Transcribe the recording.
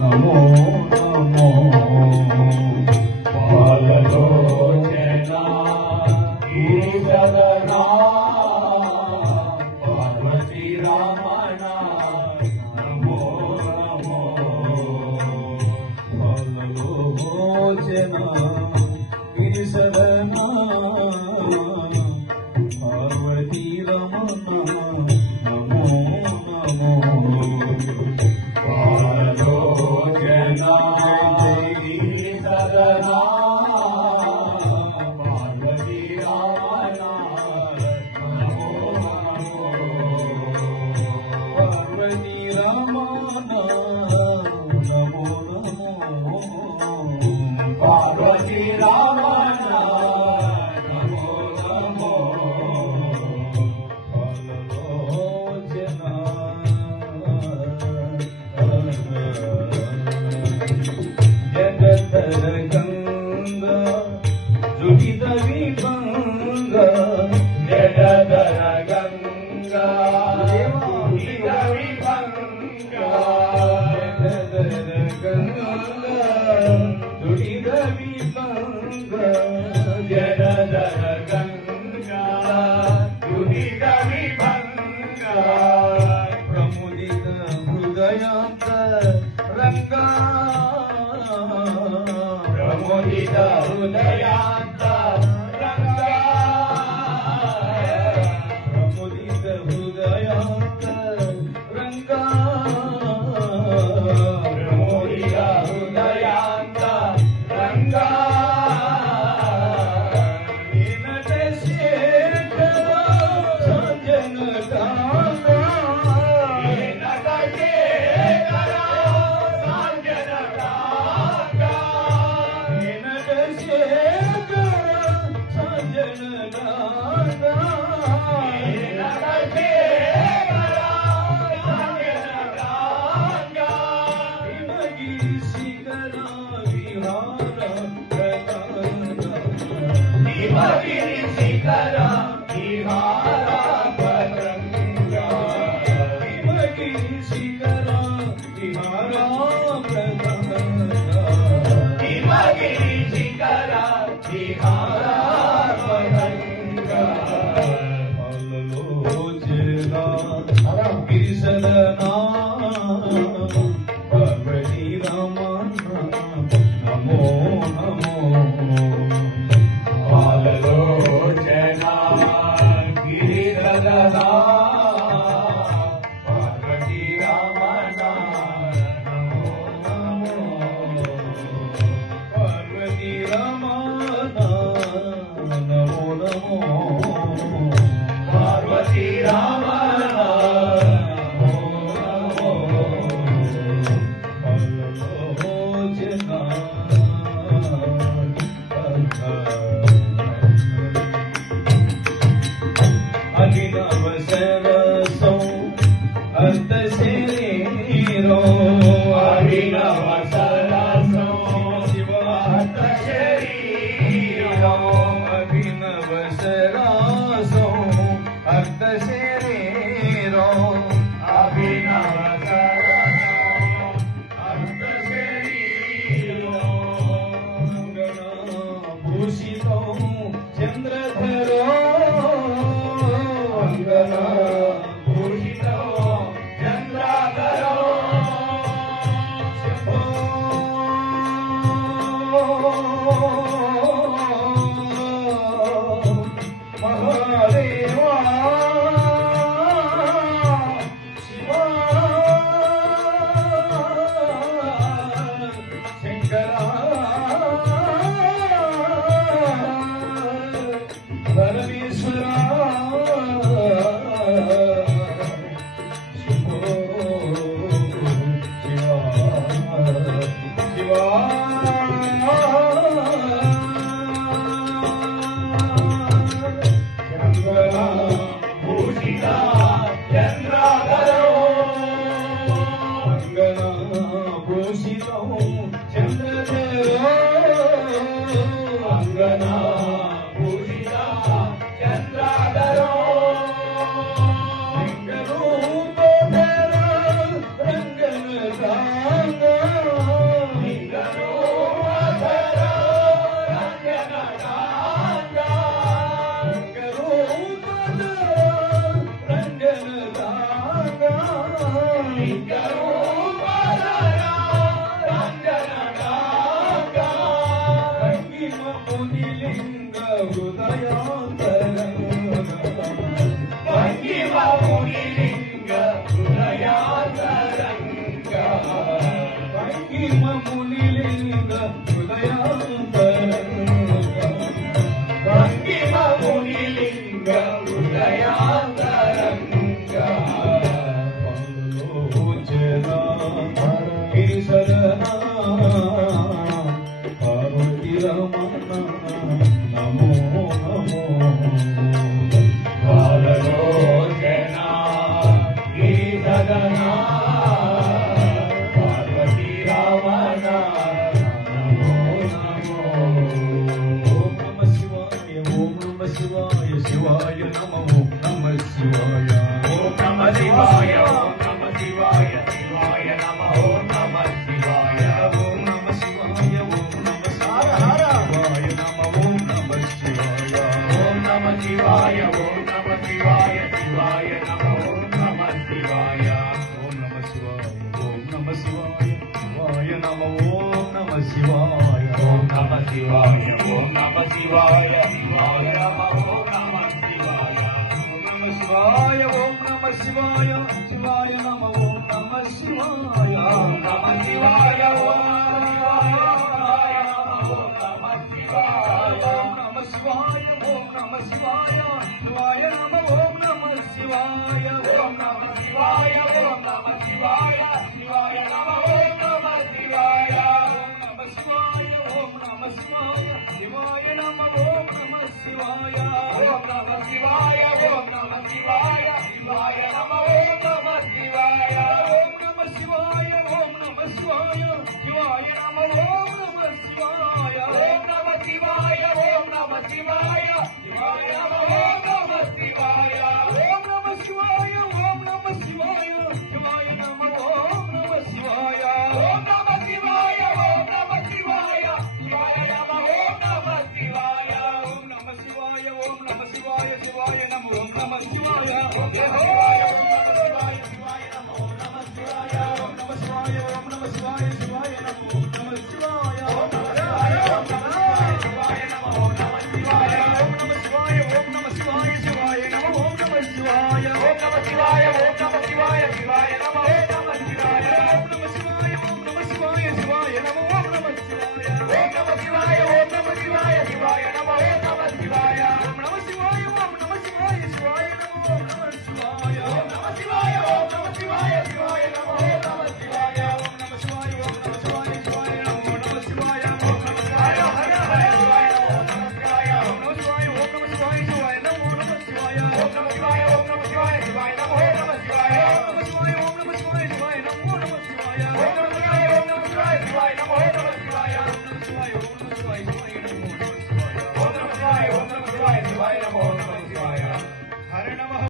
నమో నమో పాలలోచన ఈశదనా పార్వతీ రమణ నమో నమో పాలలోచన ఈశదనా పార్వతీ రమణ నమో నమో పాలలోచన ఈశదనా పార్వతీ రమణ నమో నమో పార్వతీ రమణ నమో నమో పార్వతీ రమణ నమో నమో పాలలోచన జగతర గంగా జుడిత విభంగ జగతర గంగా జుడిత విభంగ జగతర గంగా జుడిత విభంగ జగతర గంగా జుడిత విభంగ ప్రముదిత హృదయాంత రంగా ప్రముదిత హృదయాంత రంగా ప్రముదిత హృదయాంత రంగా ప్రముదిత హృదయాంత రంగా వినత శేఖర సంజన కాంగా వినత శేఖర సంజన కాంగా వినత శేఖర సంజన కాంగా వినత శేఖర సంజన కాంగా హిమగిరి శిఖర విహార ప్రకాంగా హిమగిరి శిఖర విహార ప్రకాంగా హిమగిరి శిఖర విహార ప్రకాంగా హిమగిరి శిఖర విహార ప్రకాంగా పాలలోచన గిరిశదనా పార్వతీ రమణ నమో నమో పాలలోచన గిరిశదనా పార్వతీ రమణ నమో నమో పార్వతీ రమణ నమో నమో పార్వతీ రమణ నమో నమో మునిలింగ హృదయాంతరంగ భంగిమ మునిలింగ హృదయాంతరంగ భంగిమ మునిలింగ హృదయాంతరంగ భంగిమ మునిలింగ హృదయాంతరంగ పండులోచన గిరిశరణ పార్వతి రమణ నమో నమో బాలలోచన గిరిధరణ పార్వతీ రమణ నమో నమో ఓం నమ శివాయ ఓం నమ శివాయ శివాయ నమో నమ శివాయ ఓం నమ శివాయ ఓం నమ శివాయ శివాయ నమ ఓం నమ శివాయ ఓం నమ శివాయ ఓం నమ శివాయ నమ ఓం నమ శివాయ ఓం నమ శివాయ ఓం నమ శివాయ శివాయ నమ ఓం నమ శివాయ ఓం నమ శివాయ ఓం నమ శివాయ శివాయ నమ ఓం నమ శివాయ ఓం నమ శివాయ ఓం నమ శివాయ శివాయ నమ ఓం నమ శివాయ ఓం నమ శివాయ ఓం నమ శివాయ శివాయ నమ ఓం నమ శివాయ ఓం నమ శివాయ ఓం నమ శివాయ ఓం నమ శివాయ ఓం నమ శివాయ శివాయ నమ ఓం నమ శివాయ ఓం నమ శివాయ ఓం నమ శివాయ శివాయ నమ ఓం నమ శివాయ నమ శివాయ ఓం నమ శివాయ శివాయ నమ ఓం నమ శివాయ ఓం నమ శివాయ ఓం నమ శివాయ శివాయ నమ ఓం నమ శివాయ ఓం నమ శివాయ ఓం నమ శివాయ శివాయ నమ ఓం నమ శివాయ ఓం నమ శివాయ ఓం నమ శివాయ శివాయ నమ ఓం నమ శివాయ ఓం నమ శివాయ ఓం నమ శివాయ శివాయ నమ ఓం నమ శివాయ ఓం నమ శివాయ ఓం నమ శివాయ శివాయ నమ ఓం నమ శివాయ ఓం నమ శివాయ ఓం నమ శివాయ శివాయ నమ ఓం నమ శివాయ ఓం నమ శివాయ ఓం నమ శివాయ శివాయ నమ ఓం నమ శివాయ ఓం నమ శివాయ ఓం నమ శివాయ శివాయ నమ ఓం నమ శివాయ ఓం నమ శివాయ ఓం నమ శివాయ శివాయ నమ ఓం నమ శివాయ ఓం నమ శివాయ ఓం నమ శివాయ శివాయ నమ ఓం నమ శివాయ ఓం నమ శివాయ ఓం నమ శివాయ శివాయ నమ ఓం నమ శివాయ ఓం నమ శివాయ ఓం నమ శివాయ శివాయ నమ ఓం నమ శివాయ ఓం నమ శివాయ ఓం నమ శివాయ శివాయ నమ ఓం నమ శివాయ ఓం నమ శివాయ ఓం నమ శివాయ శివాయ నమ ఓం నమ శివాయ ఓం నమ శివాయ ఓం నమ శివాయ శివాయ నమ ఓం నమ శివాయ ఓం నమ శివాయ ఓం నమ శివాయ శివాయ నమ ఓం నమ శివాయ ఓం నమ శివాయ హర హర శివాయ నమ ఓం నమ శివాయ ఓం నమ శివాయ ఓం నమ శివాయ శివాయ నమ ఓం నమ శివాయ ఓం నమ శివాయ ఓం నమ శివాయ శివాయ నమ ఓం నమ శివాయ ఓం నమ శివాయ ఓం నమ శివాయ శివాయ నమ ఓం నమ శివాయ ఓం నమ